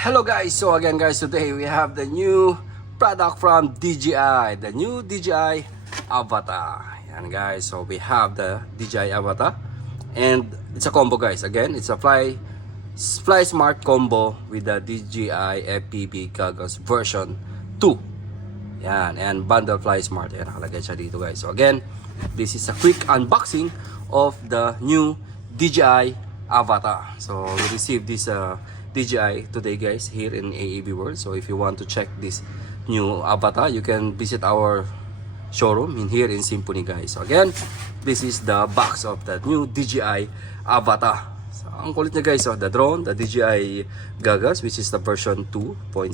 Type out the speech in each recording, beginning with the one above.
Hello guys, so again guys, today we have the new product from DJI, the new DJI Avata. Yan guys, so we have the DJI Avata and it's a combo guys. Again, it's a Fly Smart combo with the DJI FPV goggles version 2. Yan, and bundle Fly Smart. Yan, nakalagay siya dito guys. So again, this is a quick unboxing of the new DJI Avata. So we received this DJI today guys here in AAV World. So if you want to check this new Avata, you can visit our showroom in here in Symphony guys. So again, this is the box of the new DJI Avata. So ang kulit niya guys, the drone, the DJI goggles which is the version 2.0.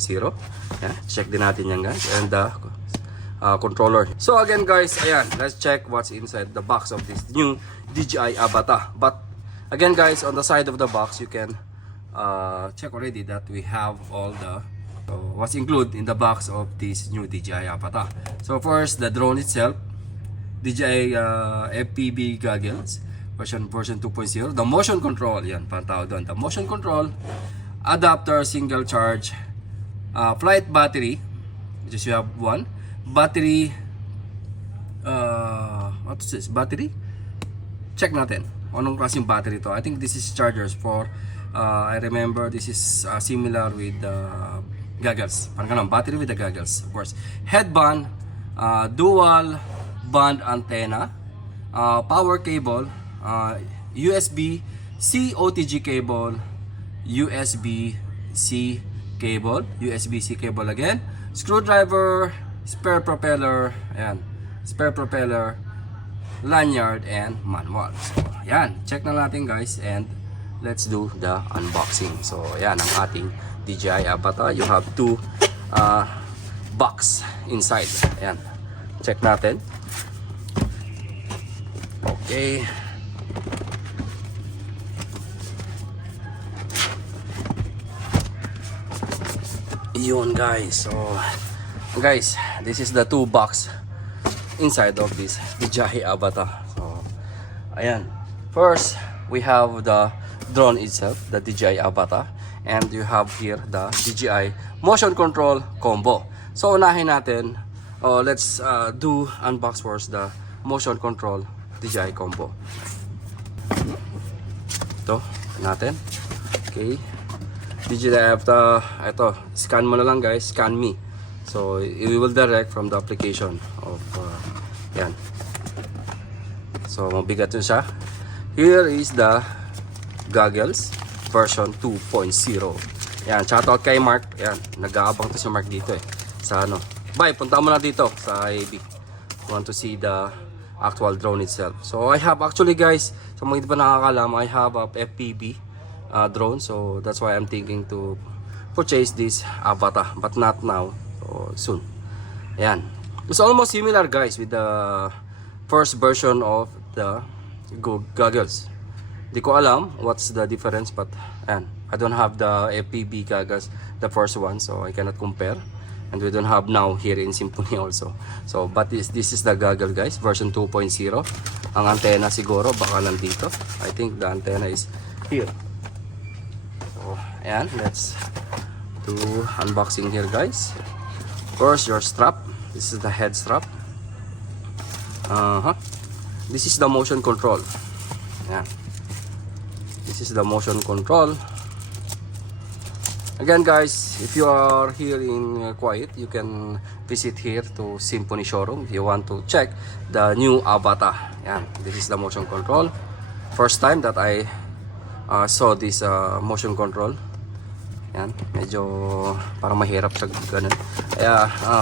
Yeah, check din natin yan guys, and the controller. So again guys, ayan, let's check what's inside the box of this new DJI Avata. But again guys, on the side of the box you can check already that we have all the what's included in the box of this new DJI Avata. So first, the drone itself, DJI FPV goggles version 2.0, the motion control, yan pantawag doon, the motion control, adapter, single charge, flight battery, which is you have one battery, what is this battery, check natin anong klaseng battery to. I think this is chargers for I remember this is similar with the goggles. Parang ganun, battery with the goggles, of course. Headband, dual band antenna, power cable, USB-C OTG cable, USB-C cable, USB-C cable again, screwdriver, spare propeller, ayan, spare propeller, lanyard, and manual. So, ayan, check na natin guys, and let's do the unboxing. So ayan ang ating DJI Avata. You have two box inside. Ayan, check natin. Okay, yun guys. So guys, this is the two box inside of this DJI Avata. So ayan, first we have the drone itself, the DJI Avata, and you have here the DJI motion control combo. So unahin natin, let's do unbox first the motion control DJI combo. Ito natin. Okay, DJI Avata, ito, scan mo na lang guys, scan me. So we will direct from the application of yan. So mabigat yun siya. Here is the goggles version 2.0. Yan, shoutout kay Mark. Yan, nag-aabang to si Mark dito sa ano. Bye, punta mo na dito sa AAV. Want to see the actual drone itself. So I have actually guys, sa mga hindi pa nakakalam, I have a FPV drone. So that's why I'm thinking to purchase this Avata, but not now. So soon. Yan. It's almost similar guys with the first version of the goggles. Di ko alam what's the difference, but ayan, I don't have the FPV goggles, the first one, so I cannot compare, and we don't have now here in Symphony also. So but this is the goggle guys, version 2.0. Ang antenna siguro baka nandito. I think the antenna is here. So ayan, let's do unboxing here guys. Of course, your strap, this is the head strap. This is the motion control. Ayan. This is the motion control. Again guys, if you are here in Kuwait, you can visit here to Symphony showroom if you want to check the new Avata. Yan, this is the motion control. First time that I saw this motion control. Yan, medyo parang mahirap sa ganun.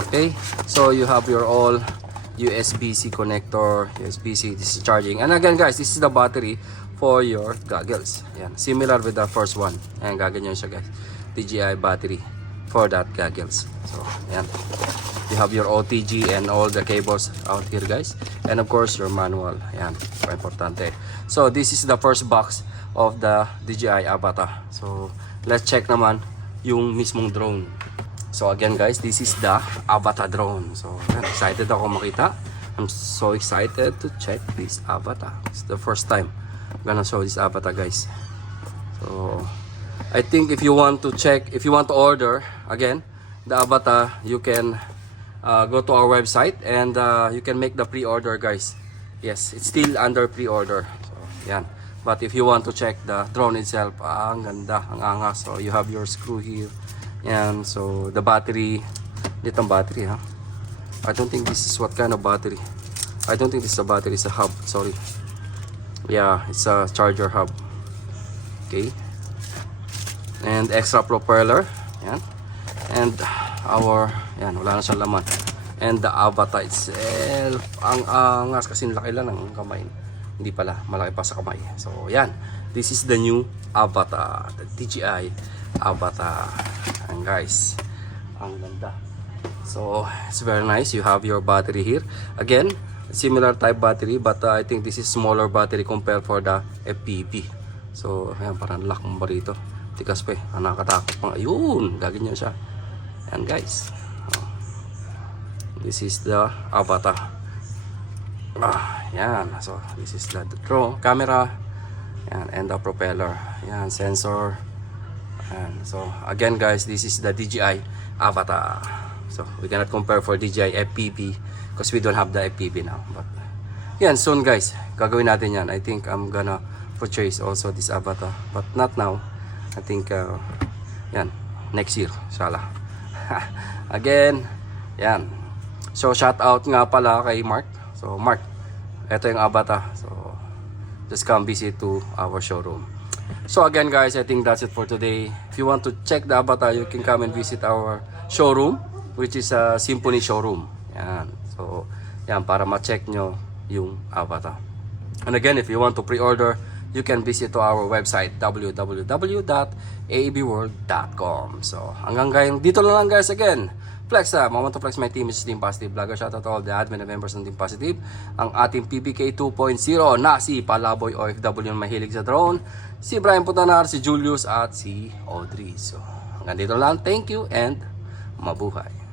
Okay, so you have your all USB-C connector, USB-C, this is charging. And again guys, this is the battery for your goggles. Yan, similar with the first one. Ayan, gaganyan siya guys. DJI battery for that goggles. So, ayan. You have your OTG and all the cables out here guys. And of course, your manual. Ayan, importante. So, this is the first box of the DJI Avata. So, let's check naman yung mismong drone. So, again guys, this is the Avata drone. So, ayan, excited ako makita. I'm so excited to check this Avata. It's the first time I'm gonna show this Avata guys. So I think if you want to check, if you want to order again the Avata, you can go to our website and you can make the pre-order, guys. Yes, it's still under pre-order. So yan. But if you want to check the drone itself, ang ganda, ang angas. So you have your screw here. Yan. So the battery, ditong battery, ha. I don't think this is what kind of battery. I don't think this is a battery, it's a hub. Sorry. Yeah, it's a charger hub. Okay. And extra propeller. Yan. And our, yan, wala na siyang laman. And the Avata itself, ang angas kasi laki lang ng kamay. Hindi pala, malaki pa sa kamay. So, yan. This is the new Avata, the DJI Avata. And guys, ang ganda. So, it's very nice. You have your battery here. Again, similar type battery, but I think this is smaller battery compared for the FPV. So, ayan, parang lock mo ba rito? Tikas pa eh. Nakakatakot pa. Ayun, gaganyan siya. Yan guys. This is the Avata. Yan. So, this is the drone camera. Yan, and the propeller. Yan, sensor. And so, again guys, this is the DJI Avata. So, we cannot compare for DJI FPV because we don't have the FPV now. But, yan, soon guys, gagawin natin yan. I think I'm gonna purchase also this Avata. But not now. I think, yan, next year. Inshallah. Again, yan. So, shout out nga pala kay Mark. So, Mark, ito yung Avata. So, just come visit to our showroom. So, again guys, I think that's it for today. If you want to check the Avata, you can come and visit our showroom, which is a Symphony showroom. Yan. So, yan, para ma-check nyo yung Avata. And again, if you want to pre-order, you can visit to our website, www.aabworld.com. So, hanggang ngayon, dito lang guys again. Flex moment to flex my team is Team Positive Vlogger. Shout out to all the admin and members ng Team Positive. Ang ating PBK 2.0 na si Palaboy OFW na mahilig sa drone, si Brian Putanar, si Julius at si Audrey. So, hanggang dito lang. Thank you and mabuhay.